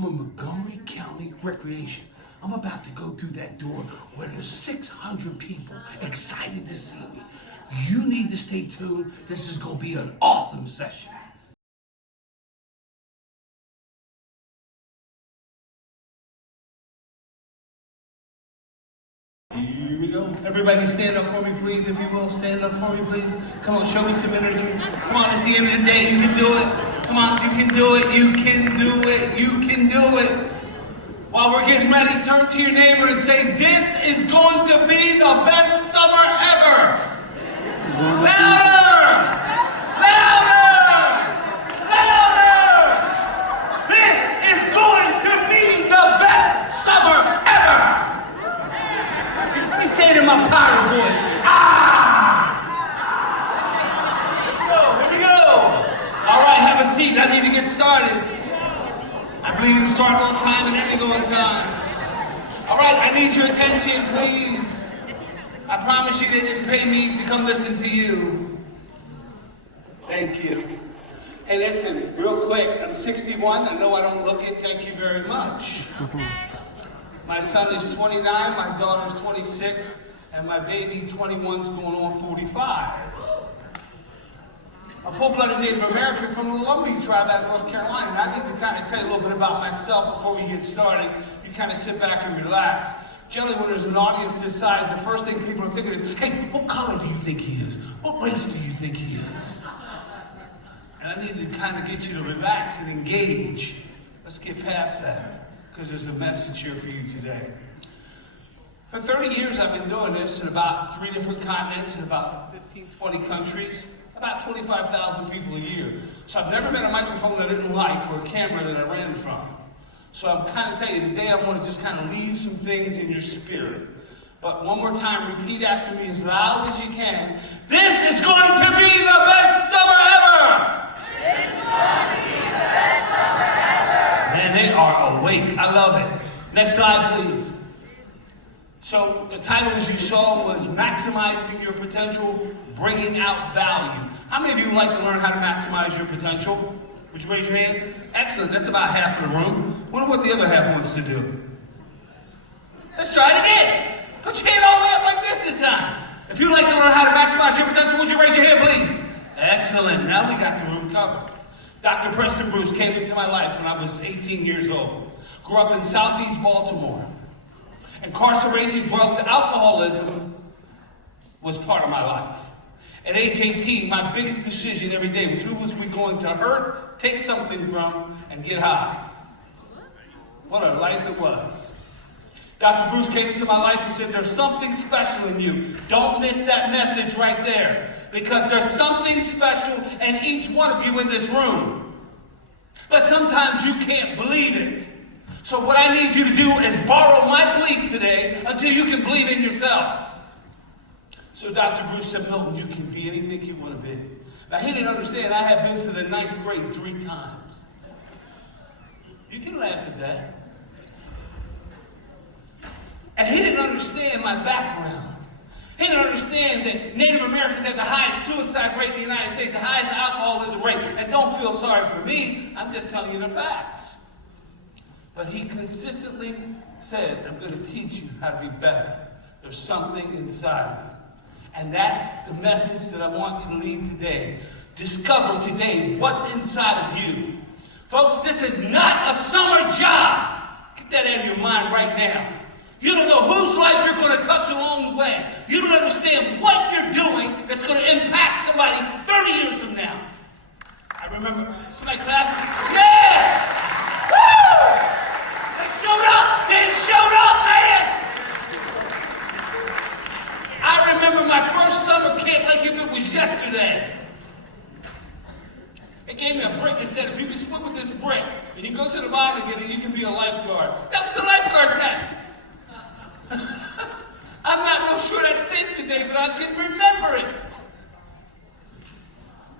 I'm in Montgomery County Recreation. I'm about to go through that door where there's 600 people excited to see me. You need to stay tuned. This is going to be an awesome session. Here we go. Everybody stand up for me, please, if you will. Stand up for me, please. Come on, show me some energy. Come on, it's the end of the day. You can do it. Come on, you can do it. You can do it. You can do it. While we're getting ready, turn to your neighbor and say, this is going to be the best summer ever. Louder! Louder! Louder! This is going to be the best summer ever. Let me say it in my power voice. Here we go. All right, have a seat. I need to get started. I believe in start on time and ending on time. All right, I need your attention, please. I promise you they didn't pay me to come listen to you. Thank you. Hey, listen, real quick. I'm 61. I know I don't look it. Thank you very much. My son is 29, my daughter's 26, and my baby 21's going on 45. A full-blooded Native American from the Montgomery tribe out of North Carolina. And I need to kind of tell you a little bit about myself before we get started. You kind of sit back and relax. Generally, when there's an audience this size, the first thing people are thinking is, hey, what color do you think he is? What race do you think he is? And I need to kind of get you to relax and engage. Let's get past that, because there's a message here for you today. For 30 years, I've been doing this in about 3 different continents, in about 15, 20 countries. About 25,000 people a year. So I've never met a microphone that I didn't like or a camera that I ran from. So I'm kind of telling you, today I want to just kind of leave some things in your spirit. But one more time, repeat after me as loud as you can. This is going to be the best summer ever! This is going to be the best summer ever! Man, they are awake. I love it. Next slide, please. So the title, as you saw, was Maximizing Your Potential, Bringing Out Value. How many of you would like to learn how to maximize your potential? Would you raise your hand? Excellent, that's about half of the room. Wonder what the other half wants to do. Let's try it again. Put your hand all the way up like this time. If you'd like to learn how to maximize your potential, would you raise your hand, please? Excellent, now we got the room covered. Dr. Preston Bruce came into my life when I was 18 years old. Grew up in Southeast Baltimore. Incarceration, drugs, alcoholism was part of my life. At age 18, my biggest decision every day was who was we going to hurt, take something from, and get high. What a life it was. Dr. Bruce came into my life and said, there's something special in you. Don't miss that message right there. Because there's something special in each one of you in this room. But sometimes you can't believe it. So what I need you to do is borrow my belief today until you can believe in yourself. So Dr. Bruce said, Milton, you can be anything you want to be. Now he didn't understand I had been to the 9th grade 3 times. You can laugh at that. And he didn't understand my background. He didn't understand that Native Americans have the highest suicide rate in the United States, the highest alcoholism rate. And don't feel sorry for me, I'm just telling you the facts. But he consistently said, I'm going to teach you how to be better. There's something inside of you. And that's the message that I want you to leave today. Discover today what's inside of you. Folks, this is not a summer job. Get that out of your mind right now. You don't know whose life you're going to touch along the way. You don't understand what you're doing that's going to impact somebody 30 years from now. I remember, somebody clap. Yeah! Woo! They showed up! They showed up, man! I remember my first summer camp like if it was yesterday. They gave me a brick and said, if you can swim with this brick, and you go to the bottom again, and you can be a lifeguard. That was the lifeguard test. I'm not real sure that's safe today, but I can remember it.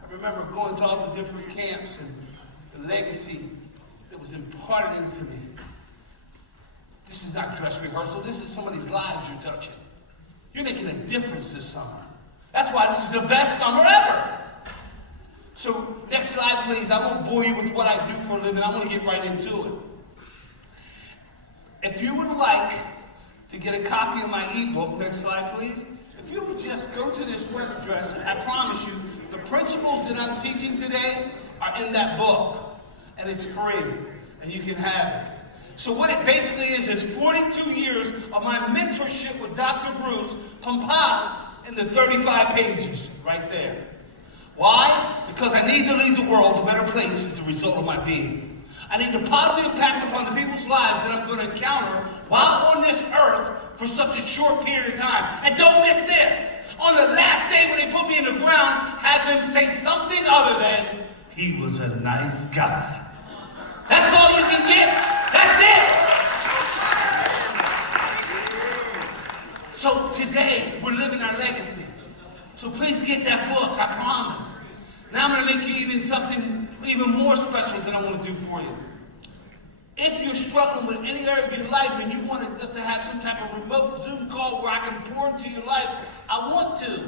I remember going to all the different camps and the legacy that was imparted into me. This is not dress rehearsal. This is somebody's lives you're touching. You're making a difference this summer. That's why this is the best summer ever. So, next slide, please. I won't bore you with what I do for a living. I want to get right into it. If you would like to get a copy of my ebook, next slide please, if you would just go to this web address, I promise you, the principles that I'm teaching today are in that book, and it's free, and you can have it. So what it basically is 42 years of my mentorship with Dr. Bruce compiled in the 35 pages right there. Why? Because I need to lead the world to better places as the result of my being. I need a positive impact upon the people's lives that I'm going to encounter while on this earth for such a short period of time. And don't miss this. On the last day when they put me in the ground, have them say something other than, he was a nice guy. That's all you can get. That's it. So today, we're living our legacy. So please get that book, I promise. Now I'm going to make you even something even more special than I want to do for you. If you're struggling with any area of your life and you want us to have some type of remote Zoom call where I can pour into your life, I want to.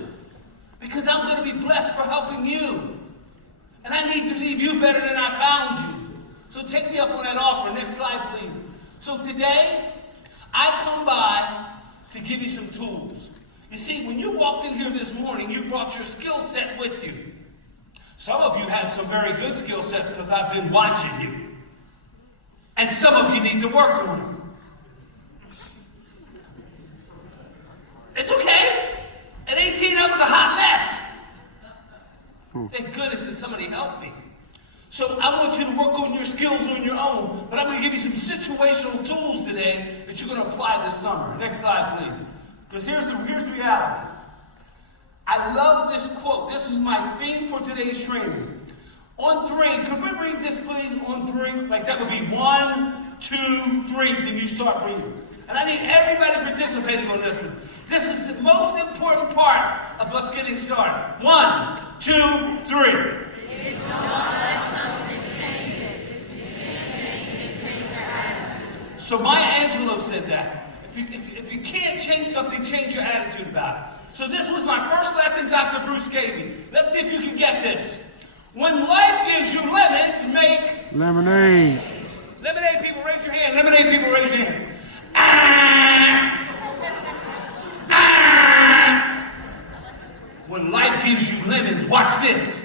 Because I'm going to be blessed for helping you. And I need to leave you better than I found you. So take me up on that offer. Next slide, please. So today, I come by to give you some tools. You see, when you walked in here this morning, you brought your skill set with you. Some of you have some very good skill sets because I've been watching you. And some of you need to work on them. It's okay. At 18, I was a hot mess. Thank goodness that somebody helped me. So I want you to work on your skills on your own, but I'm going to give you some situational tools today that you're going to apply this summer. Next slide, please. Because here's the reality. I love this quote. This is my theme for today's training. On three, could we read this please on three? Like that would be 1, 2, 3, then you start reading. And I need everybody participating on this one. This is the most important part of us getting started. 1, 2, 3. If you don't let something change it, if you can't change it, change your attitude. So Maya Angelou said that. If you can't change something, change your attitude about it. So this was my first lesson Dr. Bruce gave me. Let's see if you can get this. When life gives you lemons, make lemonade. Lemonade people, raise your hand. Lemonade people, raise your hand. Ah! Ah! When life gives you lemons, watch this.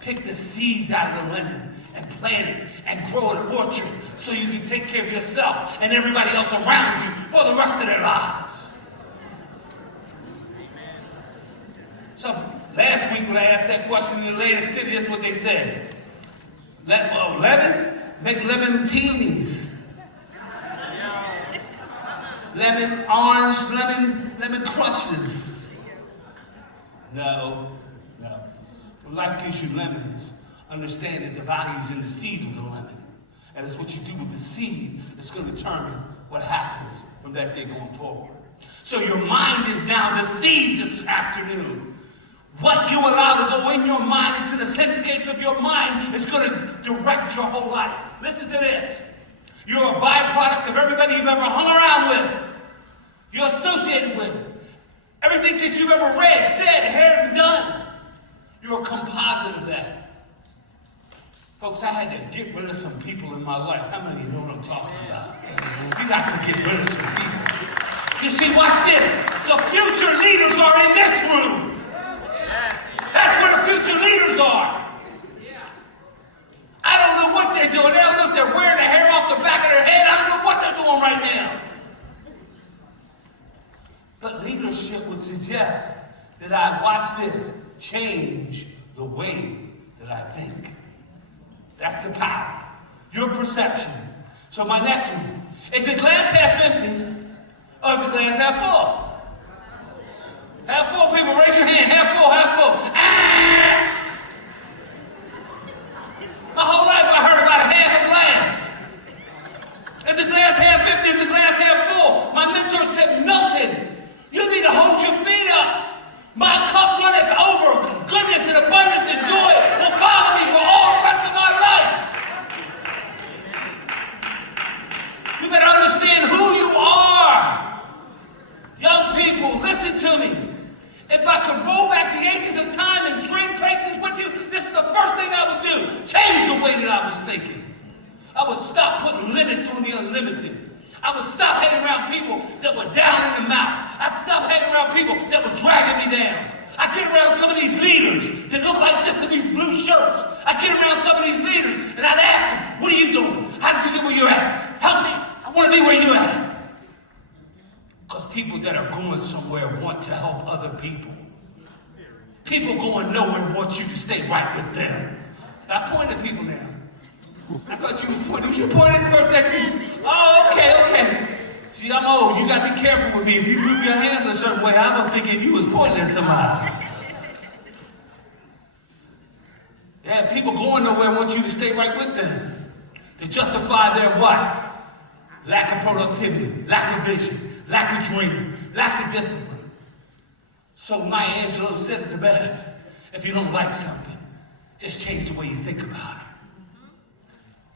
Pick the seeds out of the lemon and plant it and grow an orchard so you can take care of yourself and everybody else around you for the rest of their lives. So last week when I asked that question in Atlantic City, this is what they said. Lemons? Make lemon teenies. Lemon orange, lemon crushes. No. When life gives you lemons, understand that the value is in the seed of the lemon. And it's what you do with the seed that's going to determine what happens from that day going forward. So your mind is now the seed this afternoon. What you allow to go in your mind, into the sensescapes of your mind, is going to direct your whole life. Listen to this. You're a byproduct of everybody you've ever hung around with. You're associated with. Everything that you've ever read, said, heard, and done. You're a composite of that. Folks, I had to get rid of some people in my life. How many of you know what I'm talking about? You got to get rid of some people. You see, watch this. The future leaders are in this room. That's where the future leaders are. I don't know what they're doing. I don't know if they're wearing the hair off the back of their head. I don't know what they're doing right now. But leadership would suggest that I, watch this, change the way that I think. That's the power. Your perception. So my next one. Is the glass half empty or is the glass half full? Half full, people, raise your hand. Half full, half full. Ah! My whole life I heard about a half a glass. Is the glass half empty? Is the glass half full? My mentor said, Milton, you need to hold your feet up. My cup runneth over. Goodness and abundance and joy will follow me for all the rest of my life. You better understand who you are. Young people, listen to me. If I could roll back the ages of time and trade places with you, this is the first thing I would do. Change the way that I was thinking. I would stop putting limits on the unlimited. I would stop hanging around people that were down in the mouth. I'd stop hanging around people that were dragging me down. I get around some of these leaders that look like this in these blue shirts. I get around some of these leaders and I'd ask them, what are you doing? How did you get where you're at? Help me. I want to be where you're at. Because people that are going somewhere want to help other people. People going nowhere want you to stay right with them. Stop pointing at people now. I thought you was pointing. Was you pointing at the person next to you? Oh, okay. See, I'm old. You got to be careful with me. If you move your hands a certain way, I'm thinking you was pointing at somebody. Yeah, people going nowhere want you to stay right with them. To justify their what? Lack of productivity, lack of vision, lack of dream, lack of discipline. So Maya Angelou said it the best. If you don't like something, just change the way you think about it.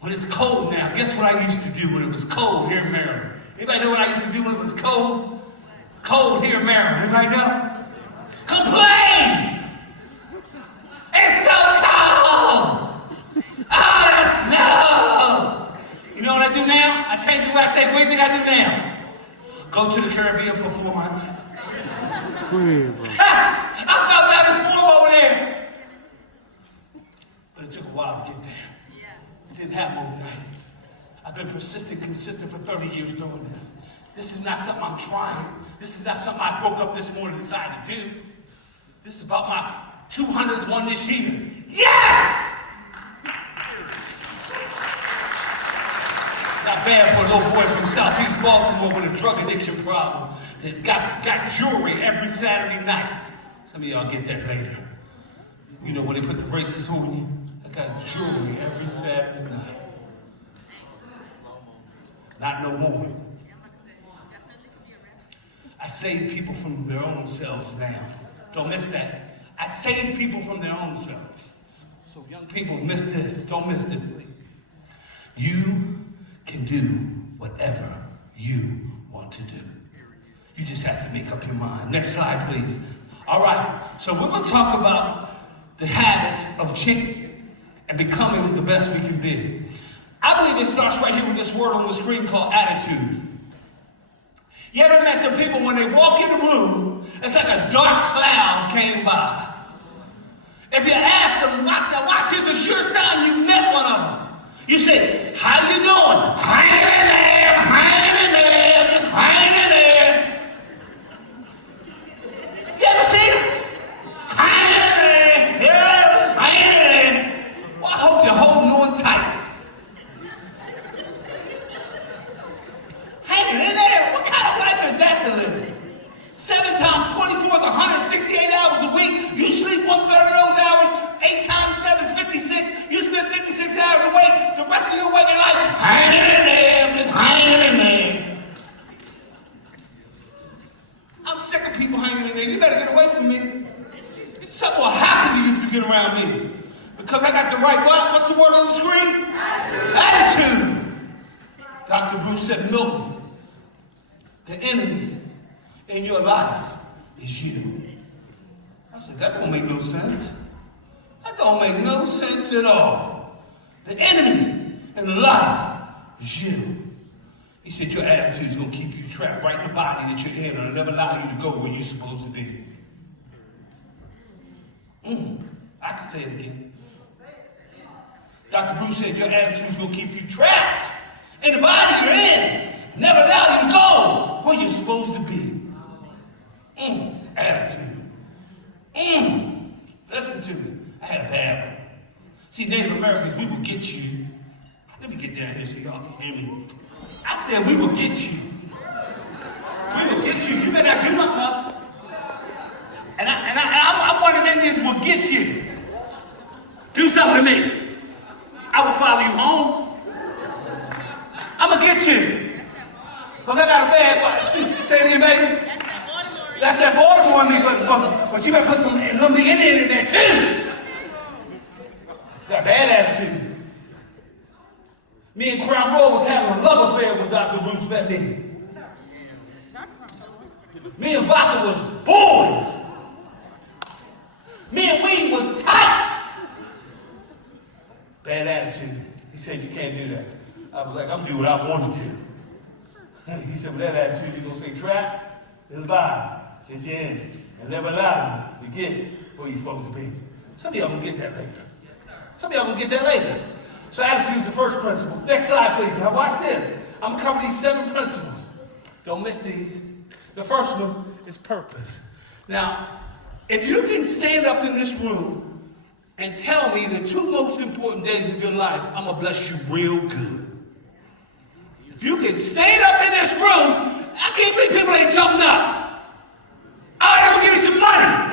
When it's cold now, guess what I used to do when it was cold here in Maryland? Anybody know what I used to do when it was cold? Cold here in Maryland. Anybody know? Complain! It's so cold! Oh, the snow! You know what I do now? I change the way I think. What do you think I do now? Go to the Caribbean for 4 months. I felt that was warm over there. But it took a while to get there. It didn't happen overnight. I've been persistent, consistent for 30 years doing this. This is not something I'm trying. This is not something I woke up this morning and decided to do. This is about my 200th one this year. Yes! Not bad for a little boy from Southeast Baltimore with a drug addiction problem that got jewelry every Saturday night. Some of y'all get that later. You know when they put the braces on you? I got jewelry every Saturday night. Not no more. I save people from their own selves now. Don't miss that. I save people from their own selves. So young people, miss this. Don't miss this, please. You can do whatever you want to do. You just have to make up your mind. Next slide, please. All right, so we're going to talk about the habits of changing and becoming the best we can be. I believe it starts right here with this word on the screen called attitude. You ever met some people when they walk in the room, it's like a dark cloud came by. If you ask them, watch, here's a sure sign you met one of them. You say, how you doing? Hanging in there, just hanging in there. You ever seen them? Hanging in there, yeah, just hanging in there. Well, I hope you're holding on tight. Hanging in there? What kind of life is that to live? 7 times 24 is 168 hours a week. You sleep 1/3 of those hours. 8 times 7 is 56. You spend 56 hours awake. The rest of your waking life, hanging in there, just hanging in there. I'm sick of people hanging in there. You better get away from me. Something will happen to you if you get around me. Because I got the right what? What's the word on the screen? Attitude. Dr. Bruce said, Milton, the enemy in your life is you. I said, that don't make no sense. That don't make no sense at all. The enemy in the life is you. He said, your attitude is going to keep you trapped right in the body that you're in and it'll never allow you to go where you're supposed to be. I can say it again. Dr. Bruce said, your attitude is going to keep you trapped in the body you're in. Never allow you to go where you're supposed to be. Attitude. Listen to me. I had a bad one. See, Native Americans, we will get you. Let me get down here so y'all can hear me. I said we will get you. We will get you. You better not do my cuss. And I'm one of them Indians who will get you. Do something to me. I will follow you home. I'm going to get you. Because I got a bad one. Say it again, baby. That's that Baltimore in me, but you better put some little Indian in there too. Got a bad attitude. Me and Crown Royal was having a love affair when Dr. Bruce met me. Me and Vodka was boys. Me and Weed was tight. Bad attitude. He said, you can't do that. I was like, I'm doing what I want to do. He said, with that attitude, you're going to say trapped in the Bible. It's your end. And never allow you to get where you're supposed to be. Some of y'all gonna get that later. Some of y'all gonna get that later. So attitude is the first principle. Next slide, please. Now watch this. I'm gonna cover these 7 principles. Don't miss these. The first one is purpose. Now, if you can stand up in this room and tell me the 2 most important days of your life, I'm gonna bless you real good. If you can stand up in this room, I can't believe people ain't jumping up. All right, I'm gonna give you some money.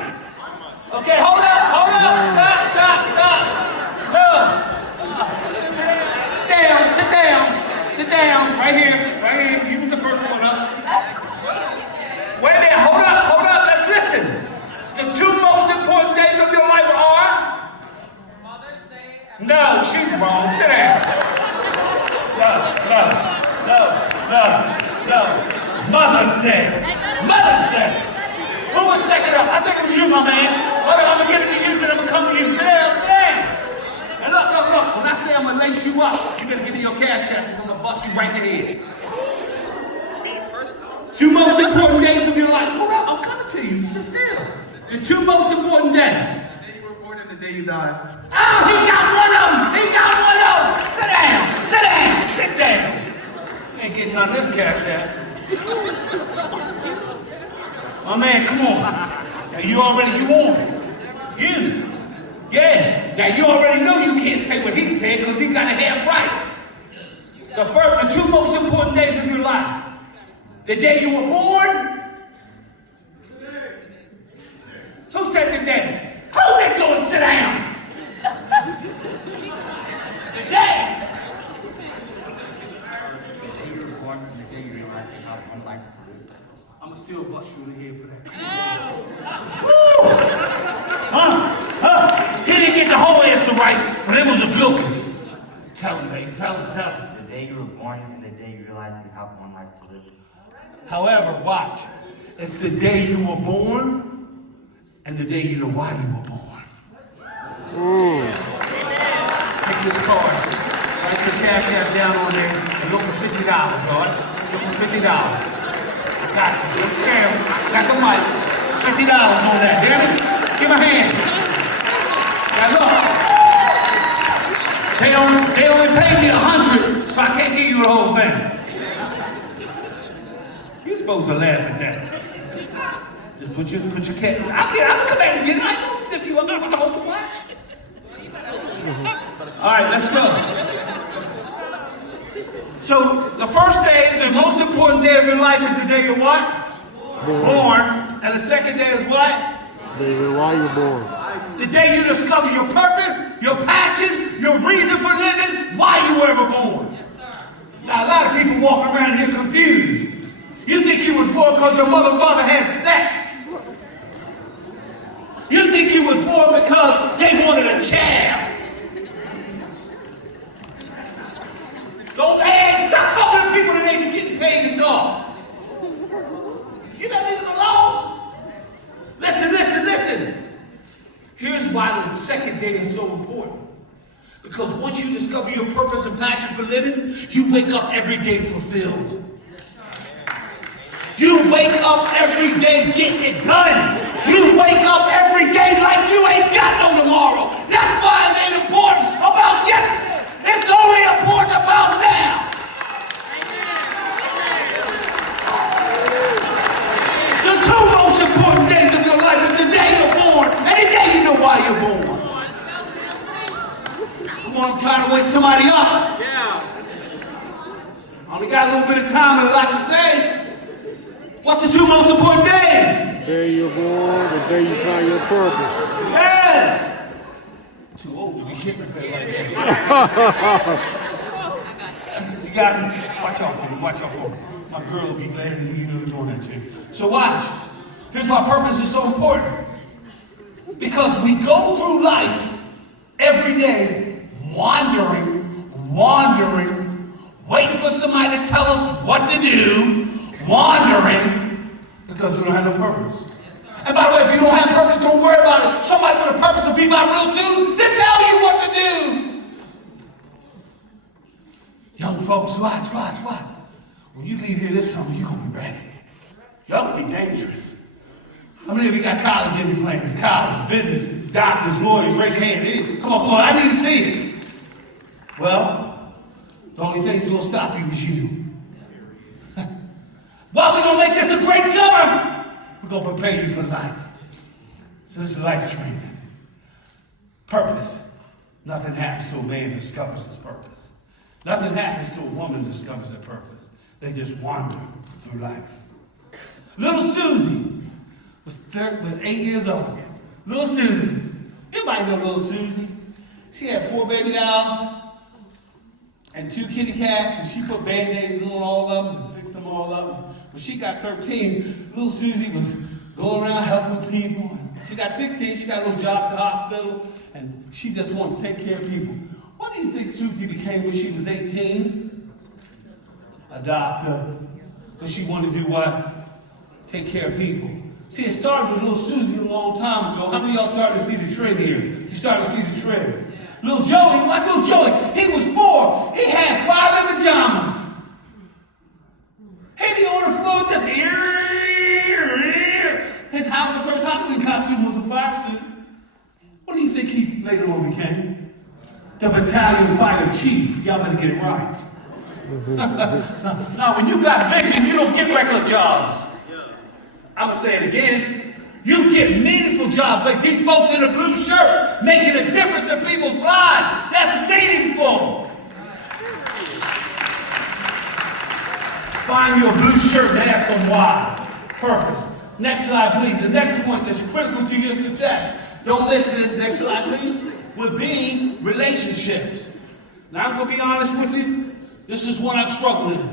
Okay, hold up, stop. No. Sit down, right here. You was the first one up. Wait a minute, hold up, let's listen. The 2 most important days of your life are? Mother's Day. No, she's wrong, sit down. No. Mother's Day. Who was second up? I think it was you, my man. Okay, I'm gonna give it to you, then I'm gonna come to you. Sit down. And look. When I say I'm gonna lace you up, you better give me your cash app, because I'm gonna bust you right in the head. 2 most important days of your life. Hold up, I'm coming to you. Sit still. The 2 most important days. The day you were born and the day you died. Oh, he got one of them. Sit down. You ain't getting none of this cash app. My man, come on. Now you won. Yeah. Now you already know you can't say what he said because he got it half right. The 2 most important days of your life. The day you were born. Who said the day? Hold that door and sit down. The day. You were born and the day you realized you have one life to live. I'm gonna still bust you in the head for that. He didn't get the whole answer right, but it was a good one. Tell him, baby. Tell him. The day you were born and the day you realized you have one life to live. However, watch. It's the day you were born and the day you know why you were born. Take this card. Write your cash app down on there and look for $50, all right? Look for $50. I got you. Don't scare him. Got the mic. $50 on that. Hear me? Give a hand. Now look. They only paid me $100, so I can't give you the whole thing. You're supposed to laugh at that. Just put your cat. I'll come back and get it. I won't sniff you up with the whole flash. All right, let's go. So the first day, the most important day of your life is the day you're what? Born. And the second day is what? Baby, why you born? The day you discover your purpose, your passion, your reason for living, why you were ever born. Now, a lot of people walk around here confused. You think you was born because your mother and father had sex. You think you was born because they wanted a child. Stop talking to people that ain't getting paid to talk. You better leave them alone. Listen. Here's why the second day is so important. Because once you discover your purpose and passion for living, you wake up every day fulfilled. You wake up every day getting it done. You wake up every day like you ain't got no tomorrow. That's why it ain't important about yesterday. It's only important about now. The 2 most important days of your life is the day you're born and the day you know why you're born. Come on, I'm trying to wake somebody up. Yeah. I only got a little bit of time and a lot to say. What's the 2 most important days? The day you're born, the day you find your purpose. Yes! Too old to be hitting like that. You got me. Watch out for me. My girl will be glad to you know you're doing that too. So watch. Here's why purpose is so important. Because we go through life every day wandering, waiting for somebody to tell us what to do, wandering, because we don't have no purpose. And by the way, if you don't have purpose, don't worry about it. Somebody with a purpose will be by real soon to tell you what to do. Young folks, watch. when you leave here this summer, you're gonna be ready. Y'all gonna be dangerous. How many of you got college in your plans? College, business, doctors, lawyers, raise your hand. Hey, come on, I need to see it. Well, the only thing that's gonna stop you is you. Well, we're gonna make this a great summer. We're gonna prepare you for life. So this is life training. Purpose. Nothing happens to a man who discovers his purpose. Nothing happens to a woman who discovers their purpose. They just wander through life. Little Susie was 8 years old. Little Susie. You might know little Susie. She had 4 baby dolls and 2 kitty cats, and she put Band-Aids on all of them and fixed them all up. When she got 13, little Susie was going around helping people. She got 16, she got a little job at the hospital, and she just wanted to take care of people. What do you think Susie became when she was 18? A doctor. Because she wanted to do what? Take care of people. See, it started with little Susie a long time ago. How many of y'all started to see the trend here? You started to see the trend. Little Joey, what's little Joey? He was 4. He had 5 in pajamas. He'd be on the floor just his house, the first Halloween costume was a fire suit. What do you think he later on became? The battalion fighter chief. Y'all better get it right. Now, when you got vision, you don't get regular jobs. I'm going to say it again. You get meaningful jobs like these folks in a blue shirt making a difference in people's lives. That's meaningful. Find your blue shirt and ask them why. Purpose. Next slide, please. The next point that's critical to your success. Don't miss this. Next slide, please. Would be relationships. Now, I'm going to be honest with you. This is one I've struggled in.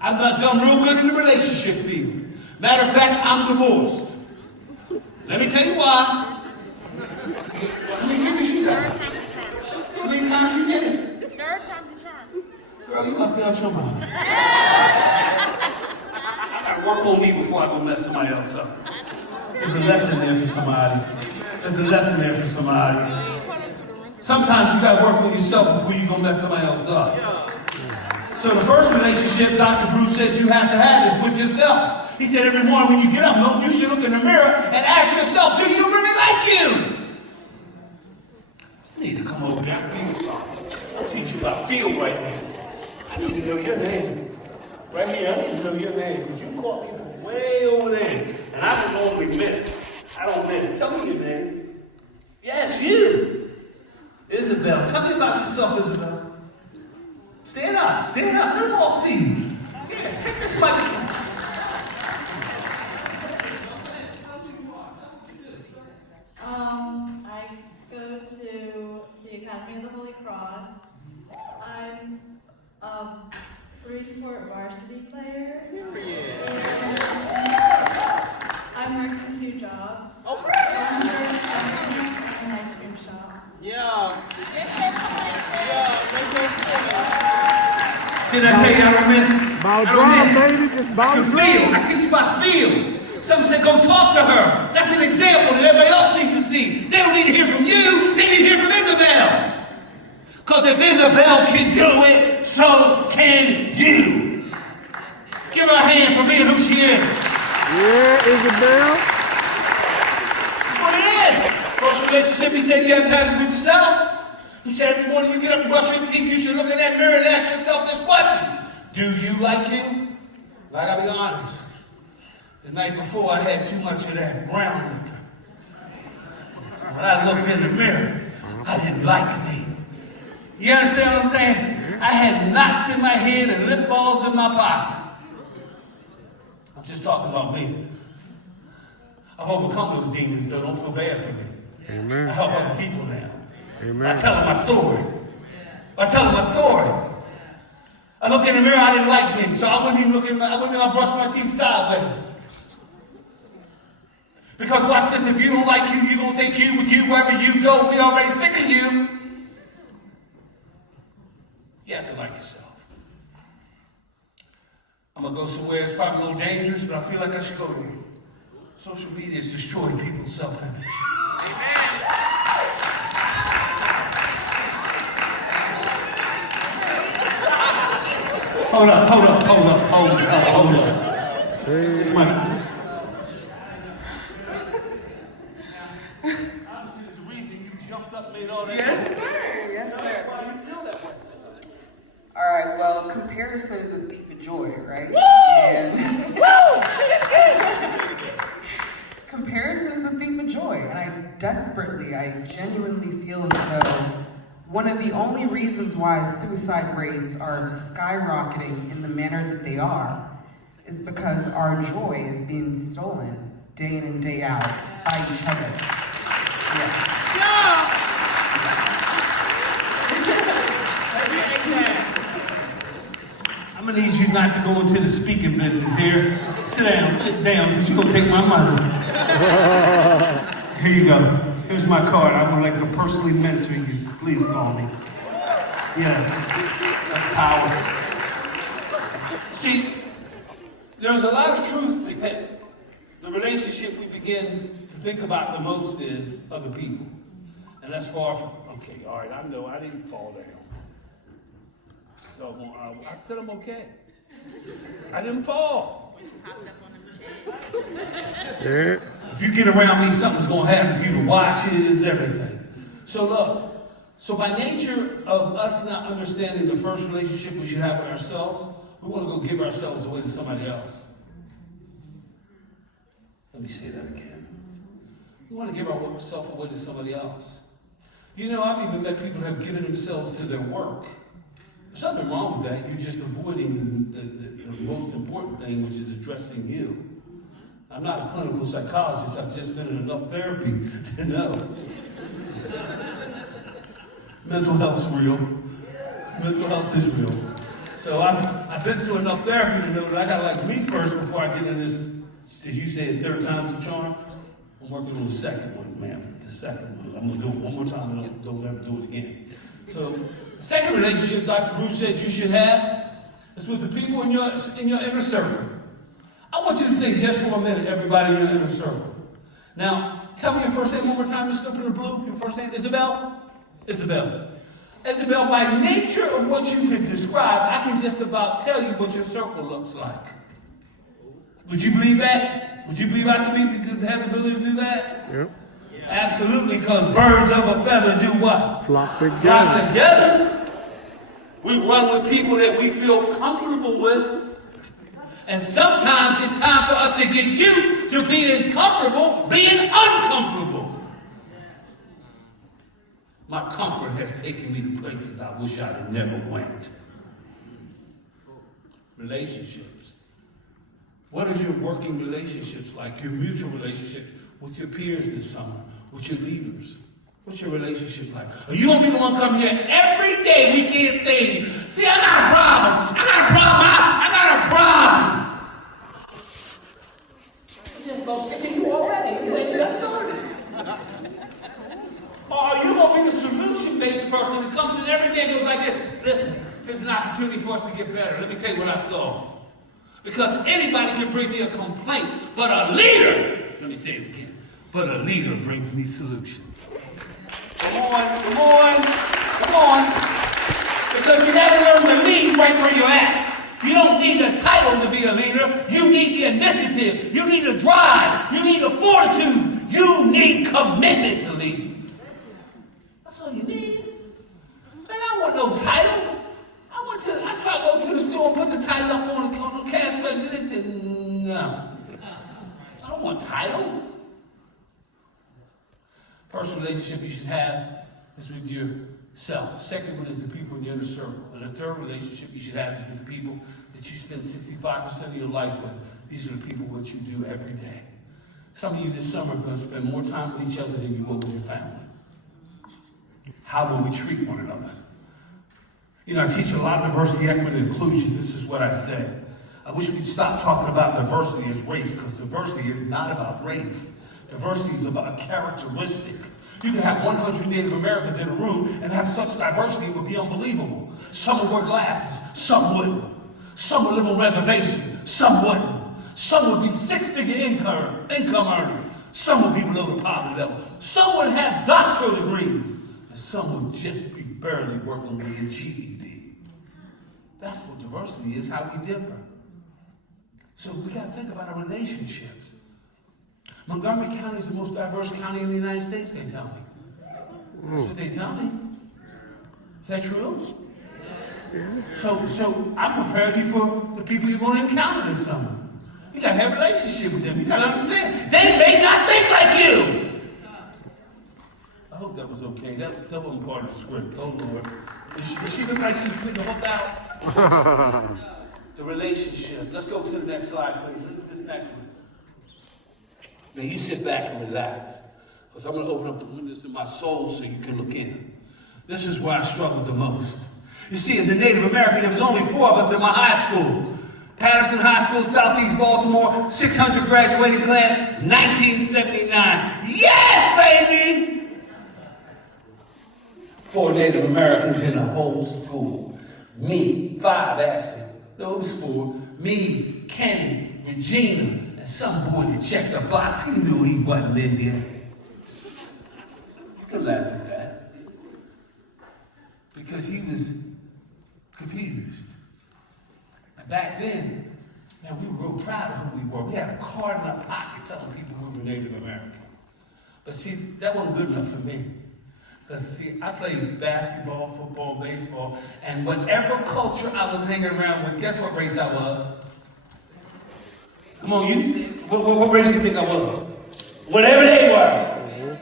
I've not done real good in the relationship field. Matter of fact, I'm divorced. Let me tell you why. How many years you got? How many times you get it? 3rd time's a charm. Girl, you must be out your mind. I gotta work on me before I go mess somebody else up. There's a lesson there for somebody. There's a lesson there for somebody. Sometimes you gotta work on yourself before you go mess somebody else up. So the first relationship Dr. Bruce said you have to have is with yourself. He said every morning when you get up, Milton, you should look in the mirror and ask yourself, do you really like you? You need to come over here and feel something. I'll teach you about feel right now. I need to know your name. Right here, I need to know your name because you caught me from way over there. And I don't normally miss. I don't miss. Tell me your name. Yes, you. Isabel. Tell me about yourself, Isabel. Stand up. Stand up. Let them all see you. Yeah, take this microphone. I go to the Academy of the Holy Cross. I'm a 3-sport varsity player. I'm working 2 jobs. One for an ice cream shop. Did I tell you I don't miss? About I don't drive, miss. baby. It's about You feel. I teach you about feel. Some say go talk to her. That's an example that everybody else needs to see. They don't need to hear from you. They need to hear from Isabel. Because if Isabel can do it, so can you. Give her a hand for being who she is. Yeah, Isabel. That's what it is. First relationship, he said you have time with yourself. He said every morning you get up and brush your teeth, you should look in that mirror and ask yourself this question. Do you like him? I gotta be honest. The night before I had too much of that brown liquor. When I looked in the mirror, I didn't like me. You understand what I'm saying? I had knots in my head and lip balls in my pocket. I'm just talking about me. I've overcome those demons, so don't feel bad for me. Amen. I help other people now. Amen. I tell them my story. I tell them my story. I looked in the mirror, I didn't like me, so I wouldn't even brush my teeth sideways. Because watch this, if you don't like you, you're going to take you with you wherever you go. We already sick of you. You have to like yourself. I'm going to go somewhere, it's probably a little dangerous, but I feel like I should go there. Social media is destroying people's self-image. Hold up. This is my... Obviously, there's a reason you jumped up and made all that. Yes, sir. Yes, sir. Why you feel that way? All right, well, comparison is a thief of joy, right? And comparison is a thief of joy, and I genuinely feel as though one of the only reasons why suicide rates are skyrocketing in the manner that they are is because our joy is being stolen day in and day out by each other. Yeah. I'm gonna need you not to go into the speaking business here. Sit down, because you're gonna take my money. Here you go. Here's my card. I would like to personally mentor you. Please call me. Yes, that's power. See, there's a lot of truth that the relationship we begin to think about the most is other people. And that's far from, okay, all right, I know I didn't fall down. I said I'm okay. I didn't fall. Yeah. If you get around me, something's gonna happen to you. The watches, everything. So look, so by nature of us not understanding the first relationship we should have with ourselves, we want to go give ourselves away to somebody else. Let me say that again. We want to give ourselves away to somebody else. You know, I've even met people that have given themselves to their work. There's nothing wrong with that. You're just avoiding the most important thing, which is addressing you. I'm not a clinical psychologist. I've just been in enough therapy to know. Mental health's real. Mental health is real. So I've been through enough therapy to know that I gotta like me first before I get into this. As you say, third time's a charm. I'm working on the second one, man. The second one. I'm gonna do it one more time and don't ever do it again. So, the second relationship Dr. Bruce said you should have is with the people in your inner circle. I want you to think just for a minute, everybody in your inner circle. Now, tell me your first name one more time, Mr. in the blue. Your first name, Isabel? Isabel. Isabel, by nature of what you can describe, I can just about tell you what your circle looks like. Would you believe that? Would you believe I could have the ability to do that? Yep. Absolutely, because birds of a feather do what? Flock together. Flock together. We run with people that we feel comfortable with. And sometimes it's time for us to get used to being comfortable, being uncomfortable. My comfort has taken me to places I wish I had never went. Relationships. What is your working relationships like? Your mutual relationship with your peers this summer, with your leaders. What's your relationship like? Are you gonna be the one come here every day? We can't stay here. See, I got a problem. I got a problem. I'm just gonna sit in you already. You ain't got started. Or are you gonna be the solution-based person that comes in every day and goes like this? Listen, here's an opportunity for us to get better. Let me tell you what I saw. Because anybody can bring me a complaint, but a leader, let me say it again, but a leader brings me solutions. Come on. Because you never learn to lead right where you're at. You don't need a title to be a leader. You need the initiative. You need a drive. You need a fortitude. You need commitment to lead. That's all you need. Man, I want no title. I tried to go to the store and put the title up on the cash register. They said, no. I don't want title. First relationship you should have is with yourself. Second one is the people in your inner circle. And the third relationship you should have is with the people that you spend 65% of your life with. These are the people what you do every day. Some of you this summer are going to spend more time with each other than you will with your family. How will we treat one another? You know, I teach a lot of diversity, equity, and inclusion. This is what I say. I wish we'd stop talking about diversity as race, because diversity is not about race. Diversity is about a characteristic. You can have 100 Native Americans in a room and have such diversity, it would be unbelievable. Some would wear glasses, some wouldn't. Some would live on reservations, some wouldn't. Some would be six-figure income earners. Some would be below the poverty level. Some would have doctoral degrees, and some would just be barely working with a GED. That's what diversity is, how we differ. So we got to think about our relationships. Montgomery County is the most diverse county in the United States, they tell me. That's what they tell me. Is that true? So I'm preparing you for the people you're going to encounter this summer. You got to have a relationship with them. You got to understand. They may not think like you. I hope that was okay. That wasn't part of the script. Oh, Lord. Did she look like she was putting the hook out? The relationship. Let's go to the next slide, please. This is this next one. Now, you sit back and relax. Because I'm going to open up the windows of my soul so you can look in. This is where I struggled the most. You see, as a Native American, there was only 4 of us in my high school. Patterson High School, Southeast Baltimore, 600 graduating class, 1979. Yes, baby! 4 Native Americans in the whole school. Me, 5 actually. No, it was 4. Me, Kenny, Regina, and some boy that checked the box. He knew he wasn't Indian. You can laugh at that. Because he was confused. And back then, man, we were real proud of who we were. We had a card in our pocket telling people we were Native American. But see, that wasn't good enough for me. Because see, I played basketball, football, baseball, and whatever culture I was hanging around with, guess what race I was? Come on, you say, what race do you think I was? Whatever they were.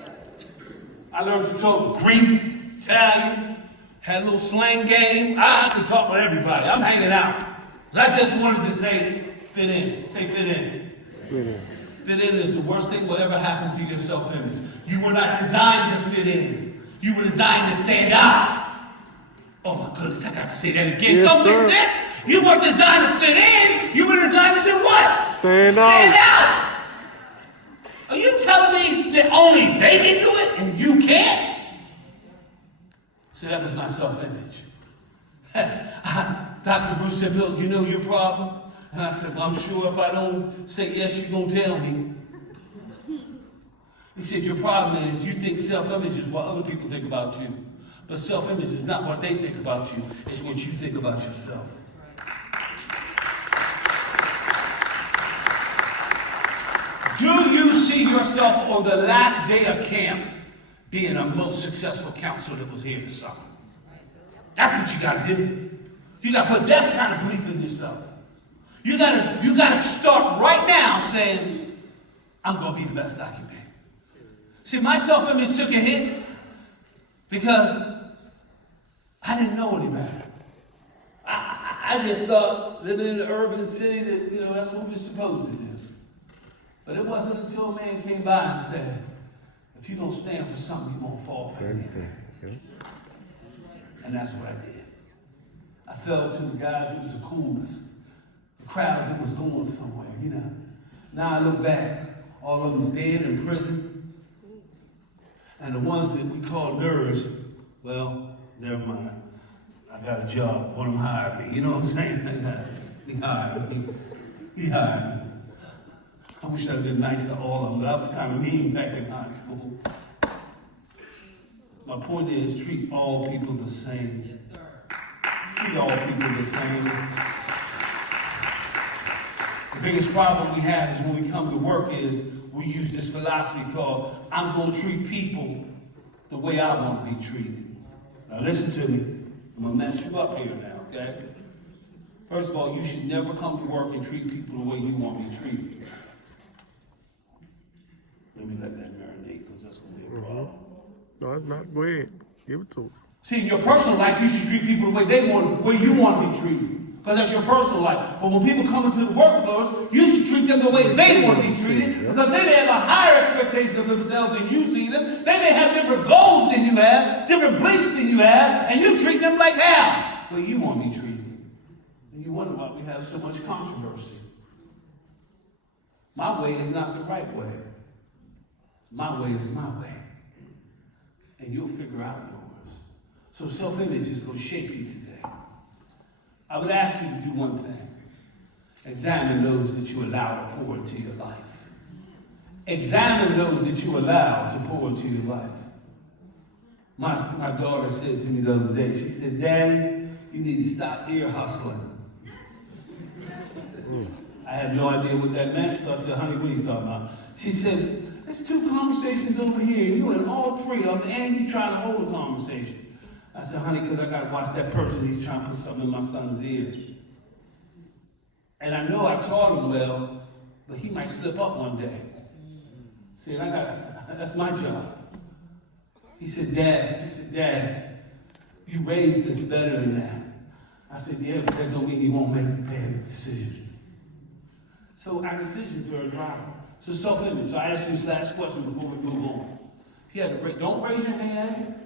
I learned to talk Greek, Italian, had a little slang game. I could talk with everybody. I'm hanging out. I just wanted to say, fit in. Say fit in. Fit in. Fit in is the worst thing will ever happen to your self-image. You were not designed to fit in. You were designed to stand out. Oh my goodness, I got to say that again. Yes, Don't sir. miss this. You weren't designed to fit in. You were designed to do what? Stand out. Stand out. Are you telling me that only they can do it and you can't? So that was my self-image. Dr. Bruce said, "Look, you know your problem?" And I said, "Well, I'm sure if I don't say yes, you're going to tell me." He said, "Your problem is you think self-image is what other people think about you. But self-image is not what they think about you. It's what you think about yourself." Do you see yourself on the last day of camp being the most successful counselor that was here this summer? That's what you got to do. You got to put that kind of belief in yourself. You got to start right now saying, "I'm going to be the best I can be." See, my self-image took a hit because I didn't know any better. I just thought living in an urban city that, that's what we're supposed to do. But it wasn't until a man came by and said, "If you don't stand for something, you won't fall for anything." And that's what I did. I fell to the guys that was the coolest, the crowd that was going somewhere, Now I look back, all of them's dead in prison. And the ones that we call nerds, well, never mind. I got a job. One of them hired me. You know what I'm saying? He hired me. I wish I'd been nice to all of them, but I was kind of mean back in high school. My point is, treat all people the same. Yes, sir. Treat all people the same. The biggest problem we have is when we come to work is we use this philosophy called, "I'm going to treat people the way I want to be treated." Now listen to me. I'm going to mess you up here now, okay? First of all, you should never come to work and treat people the way you want to be treated. Let me let that marinate, because that's going to be a problem. No, it's not. Go ahead. Give it to us. See, in your personal life, you should treat people the way you want to be treated, because that's your personal life. But when people come into the workforce, you should treat them the way they want to be treated, because they may have a higher expectation of themselves than you see them. They may have different goals than you have, different beliefs than you have, and you treat them like how? Well, you want to be treated. And you wonder why we have so much controversy. My way is not the right way. My way is my way. And you'll figure out yours. So self-image is going to shape you today. I would ask you to do one thing. Examine those that you allow to pour into your life. Examine those that you allow to pour into your life. My daughter said to me the other day, she said, "Daddy, You need to stop ear hustling. I had no idea what that meant, so I said, honey, what are you talking about? She said, there's 2 conversations over here. You in all 3 of them, and you trying to hold a conversation. I said, honey, because I got to watch that person. He's trying to put something in my son's ear. And I know I taught him well, but he might slip up one day. See, that's my job. He said, Dad, she said, Dad, you raised us better than that. I said, yeah, but that don't mean you won't make bad decisions. So our decisions are a driver. So self-image. So I asked you this last question before we move on. If you had to don't raise your hand.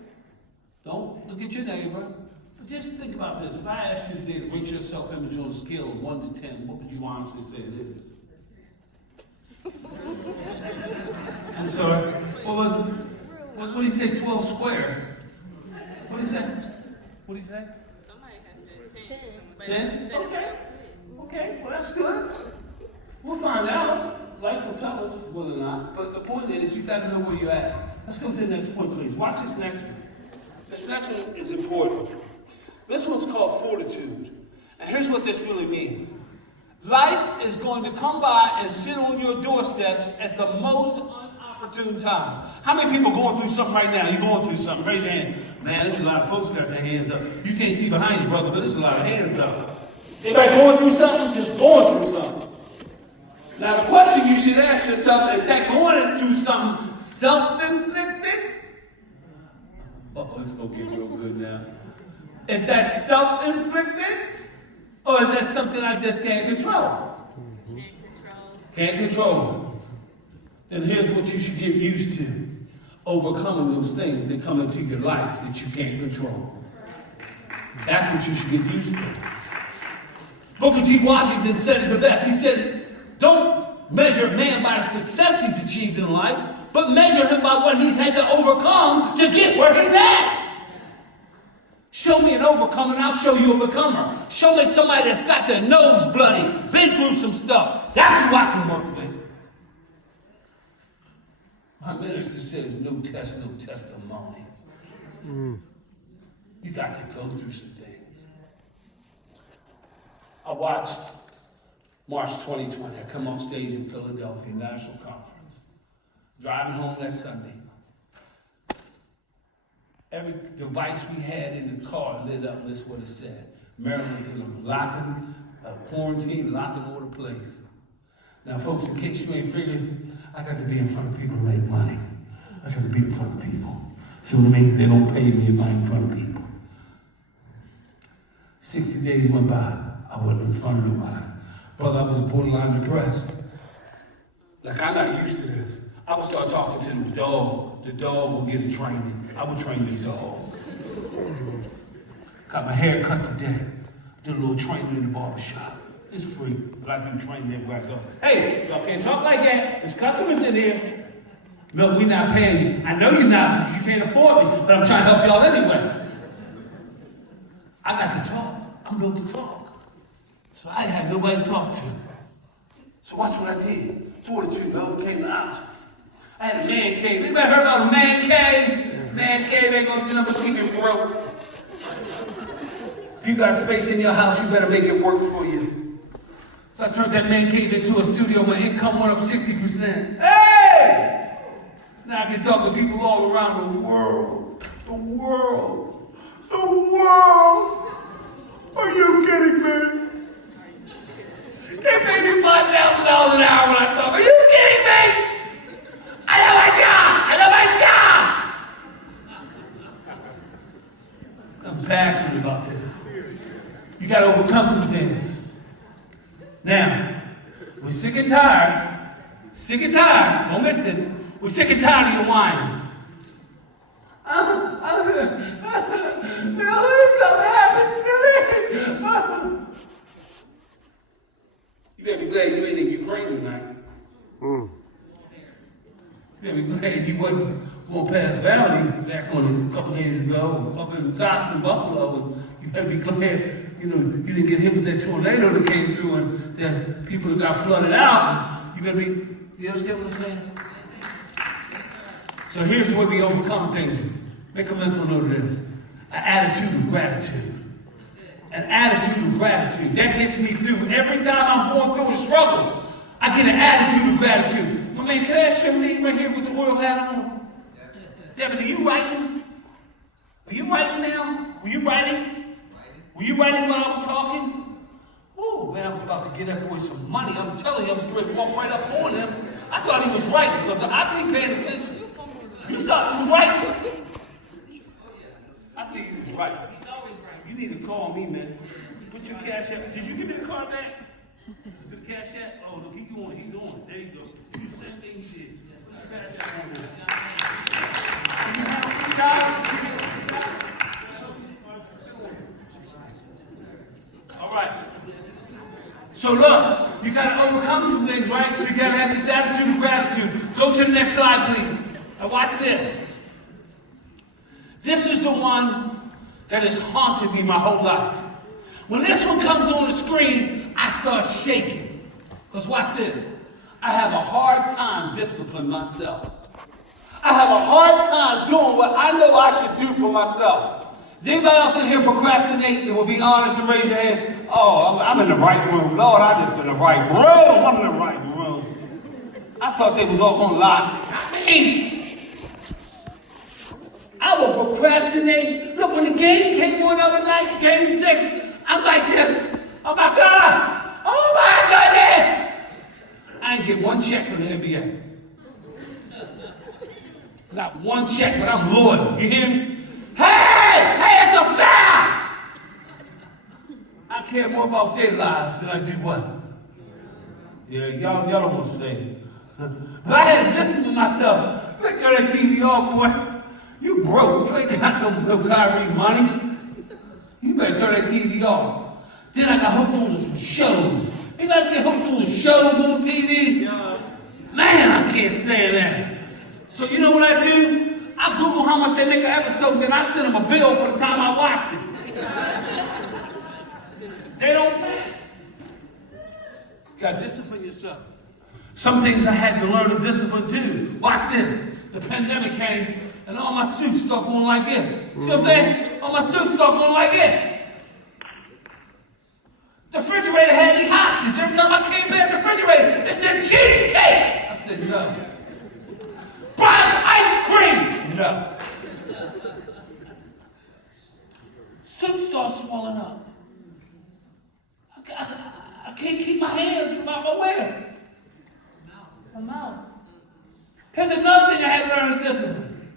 Don't look at your neighbor. But just think about this. If I asked you today to rate your self-image on a scale of 1 to 10, what would you honestly say it is? I'm sorry. What was it? What did he say? 12 square. What did he say? What did he say? Somebody has said 10. 10? Okay, well that's good. We'll find out. Life will tell us whether or not. But the point is, you got to know where you're at. Let's go to the next point, please. Watch this next one. This next one is important. This one's called fortitude. And here's what this really means. Life is going to come by and sit on your doorsteps at the most unopportune time. How many people going through something right now? You're going through something. Raise your hand. Man, there's a lot of folks got their hands up. You can't see behind you, brother, but there's a lot of hands up. Anybody going through something? Just going through something. Now the question you should ask yourself, is that going through something self-inflicted? Oh, it's going to get real good now. Is that self-inflicted? Or is that something I just can't control? Can't control. And here's what you should get used to. Overcoming those things that come into your life that you can't control. That's what you should get used to. Booker T. Washington said it the best. He said, don't measure man by the success he's achieved in life, but measure him by what he's had to overcome to get where he's at. Show me an overcomer and I'll show you a becomer. Show me somebody that's got their nose bloody, been through some stuff. That's who I can work with. My minister says no test, no testimony. You got to go through some things. I watched March 2020. I come off stage in Philadelphia, National Conference. Driving home that Sunday. Every device we had in the car lit up, and that's what it said. Maryland's in a quarantine, lock and order place. Now, folks, in case you ain't figured, I got to be in front of people to make money. I got to be in front of people. So they don't pay me if I'm in front of people. 60 days went by. I wasn't in front of nobody. Brother, I was borderline depressed. Like, I'm not used to this. I would start talking to the dog. The dog will get a training. I would train the dog. Got my hair cut today. Did a little training in the barbershop. It's free, but I do training everywhere I go. Hey, y'all can't talk like that. There's customers in here. No, we're not paying you. I know you're not because you can't afford me, but I'm trying to help y'all anyway. I got to talk. I'm built to talk. So I had nobody to talk to. So watch what I did. Fortitude, I overcame the obstacle. I had a man cave. Anybody heard about a man cave? Man cave ain't gonna do nothing but keep it broke. If you got space in your house, you better make it work for you. So I turned that man cave into a studio. My income went up 60%. Hey! Now I can talk to people all around the world. The world. The world. Are you kidding me? They paid me $5,000 an hour when I talk. Are you kidding me? I love my job! I love my job! I'm passionate about this. You gotta overcome some things. Now, we're sick and tired. Don't miss this. We're sick and tired of your whining. Something happens to me. You better be glad you ain't in Ukraine tonight. You better be glad you wasn't going past Valley back on a couple days ago, up in the tops in Buffalo. You better be glad, you didn't get hit with that tornado that came through and the people that got flooded out. You better be, you understand what I'm saying? So here's the way we overcome things. Make a mental note of this. An attitude of gratitude. an attitude of gratitude. That gets me through. Every time I'm going through a struggle, I get an attitude of gratitude. My man, can I ask your name right here with the royal hat on? Devin, are you writing? Are you writing now? Were you writing? Were you writing while I was talking? Oh, man, I was about to get that boy some money. I'm telling you, I was going to walk right up on him. I thought he was writing because I think paying attention. You thought he was writing? I think he was right. You need to call me, man. Put your cash app. Did you give me the card back? To the cash app? Oh, look, he's on. He's on. There you go. You do the same thing he did. Put your cash app on there. You got it? All right. So look, you got to overcome some things, right? So you got to have this attitude of gratitude. Go to the next slide, please. Now watch this. This is the one that has haunted me my whole life. When this one comes on the screen, I start shaking. Because watch this. I have a hard time disciplining myself. I have a hard time doing what I know I should do for myself. Is anybody else in here procrastinating and will be honest and raise your hand? Oh, I'm in the right room. Lord, I'm just in the right room. I'm in the right room. I thought they was all going to lie. Not me. I will procrastinate. Look, when the game came on the other night, game 6, I'm like this. Oh my God. Oh my goodness. I ain't get one check from the NBA. Not one check, but I'm loyal. You hear me? Hey, it's a foul! I care more about their lives than I do what? Yeah, y'all don't want to say it. But I had to discipline myself. You better turn that TV off, boy. You broke. You ain't got no Kyrie money. You better turn that TV off. Then I got hooked on some shows. You got to get hooked on shows on TV? Yeah. Man, I can't stand that. So you know what I do? I Google how much they make an episode, then I send them a bill for the time I watched it. They don't pay. You gotta discipline yourself. Some things I had to learn to discipline too. Watch this. The pandemic came, and all my suits start going like this. See what I'm saying? All my suits start going like this. The refrigerator had me hostage. Every time I came past the refrigerator, it said cheesecake. I said no. Brian's ice cream! No. Suits start swelling up. I can't keep my hands from out my wear. My mouth. Here's another thing I had to learn to discipline.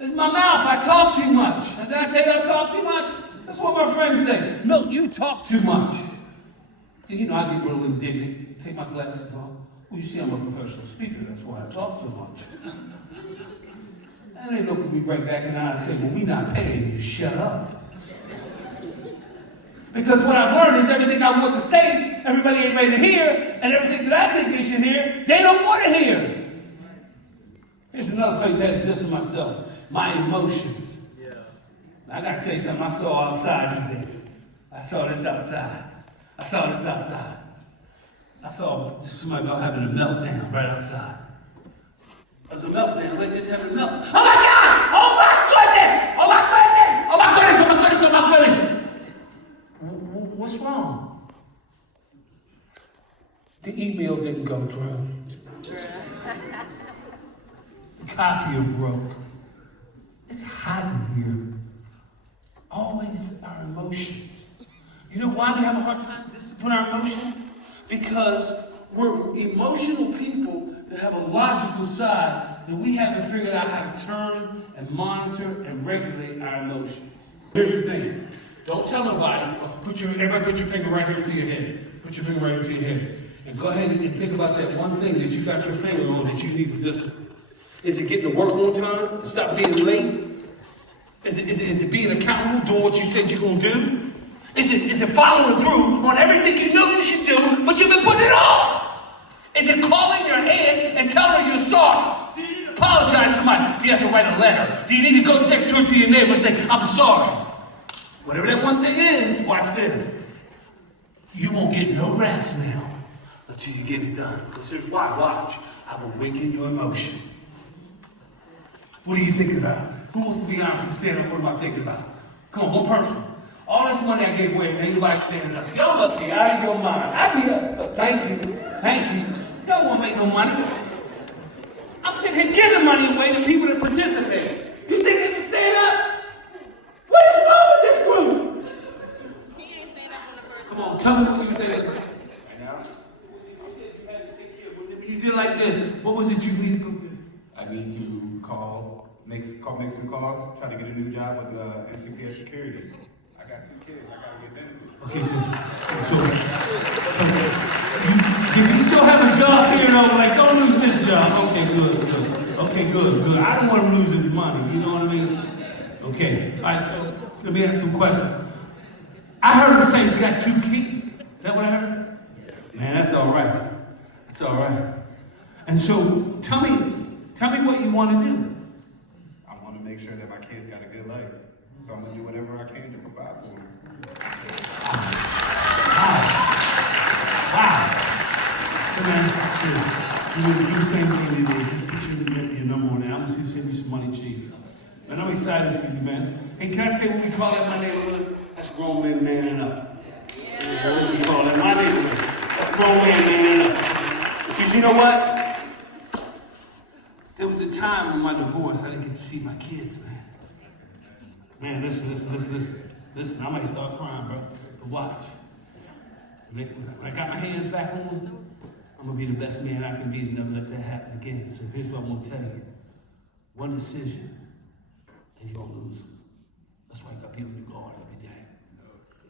It's my mouth. I talk too much. And did I tell you I talk too much? That's what my friends say. Milk, you talk too much. And you know, I get real indignant. Take my glasses off. Well, you see, I'm a professional speaker. That's why I talk so much. And they look at me right back in the eye and say, well, we not paying you. Shut up. Because what I've learned is everything I want to say, everybody ain't ready to hear, and everything that I think they should hear, they don't want to hear. Here's another place I had to discipline myself. My emotions. Yeah. Now, I got to tell you something I saw outside today. I saw this outside. I saw somebody about having a meltdown right outside. It was a meltdown, like just having a meltdown. Oh my God! Oh my goodness! Oh my goodness! Oh my goodness! Oh my goodness! Oh my goodness! What's wrong? The email didn't go through. The copier broke. It's hot in here. Always our emotions. You know why we have a hard time disciplining our emotions? Because we're emotional people that have a logical side that we haven't figured out how to turn and monitor and regulate our emotions. Here's the thing. Don't tell nobody. Everybody put your finger right here to your head. Put your finger right here to your head. And go ahead and think about that one thing that you got your finger on that you need to discipline. Is it getting to work on time? Stop being late? Is it being accountable, doing what you said you're going to do? Is it following through on everything you know you should do, but you've been putting it off? Is it calling your aunt and telling her you're sorry? Do you need to apologize to somebody? Do you have to write a letter? Do you need to go next door to your neighbor and say, I'm sorry? Whatever that one thing is, watch this. You won't get no rest now until you get it done. Because here's why. Watch. I will awaken your emotion. What are you thinking about? Who wants to be honest and stand up? What am I thinking about? Come on, one person. All this money I gave away, ain't nobody standing up. Y'all must be out of your mind. I be up. Thank you. Thank you. Y'all won't make no money. I'm sitting here giving money away to people that participate. You think they can stand up? What is wrong with this group? He ain't stand up on the first Come on, tell me what you think. When you did like this, what was it you needed to do? I need to make some calls, try to get a new job with NCPS Security. I got 2 kids, I gotta get benefits. Okay, you still have a job here, though. Like, don't lose this job. Okay, good. Okay, good. I don't want to lose this money. You know what I mean? Okay. All right. So let me ask some questions. I heard him say he's got 2 kids. Is that what I heard? Man, that's all right. That's all right. And so, tell me what you want to do. I want to make sure that my kids got a good life. So I'm gonna do whatever I can to provide for them. Wow. So man, you do the same thing you did. Just put your number on there. I'm gonna send you some money, Chief. Man, I'm excited for you, man. Hey, can I tell you what we call it in my neighborhood? That's grown men manning up. That's what we call it in my neighborhood. That's grown men manning up. Because you know what? There was a time in my divorce I didn't get to see my kids, man. Man, listen. I might start crying, bro. But watch. When I got my hands back on them, I'm gonna be the best man I can be to never let that happen again. So here's what I'm gonna tell you. One decision, and you're gonna lose them. That's why you gotta be on your guard every day.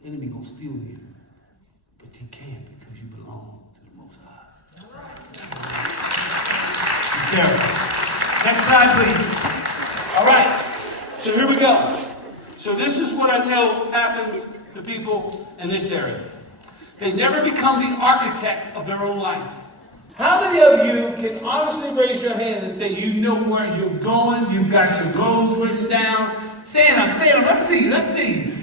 The enemy gonna steal you, but you can't because you belong to the Most High. Be careful. Next slide, please. All right. So here we go. So this is what I know happens to people in this area. They never become the architect of their own life. How many of you can honestly raise your hand and say you know where you're going, you've got your goals written down? Stand up, let's see.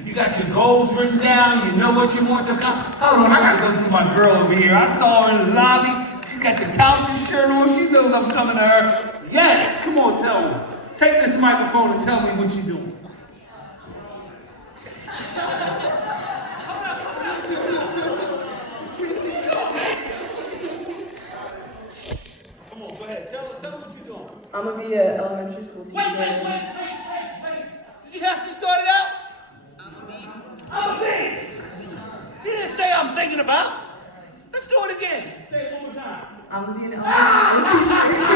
You got your goals written down, you know what you want to accomplish. Hold on, I gotta go to my girl over here. I saw her in the lobby. She got the Towson shirt on, she knows I'm coming to her. Yes, come on, tell me. Take this microphone and tell me what you're doing. Come on, go ahead. Tell me what you're doing. I'm gonna be an elementary school teacher. Wait. Did you have to start it out? I'm me. She didn't say I'm thinking about. Let's do it again. Say it one more time. I'm gonna be an elementary school teacher.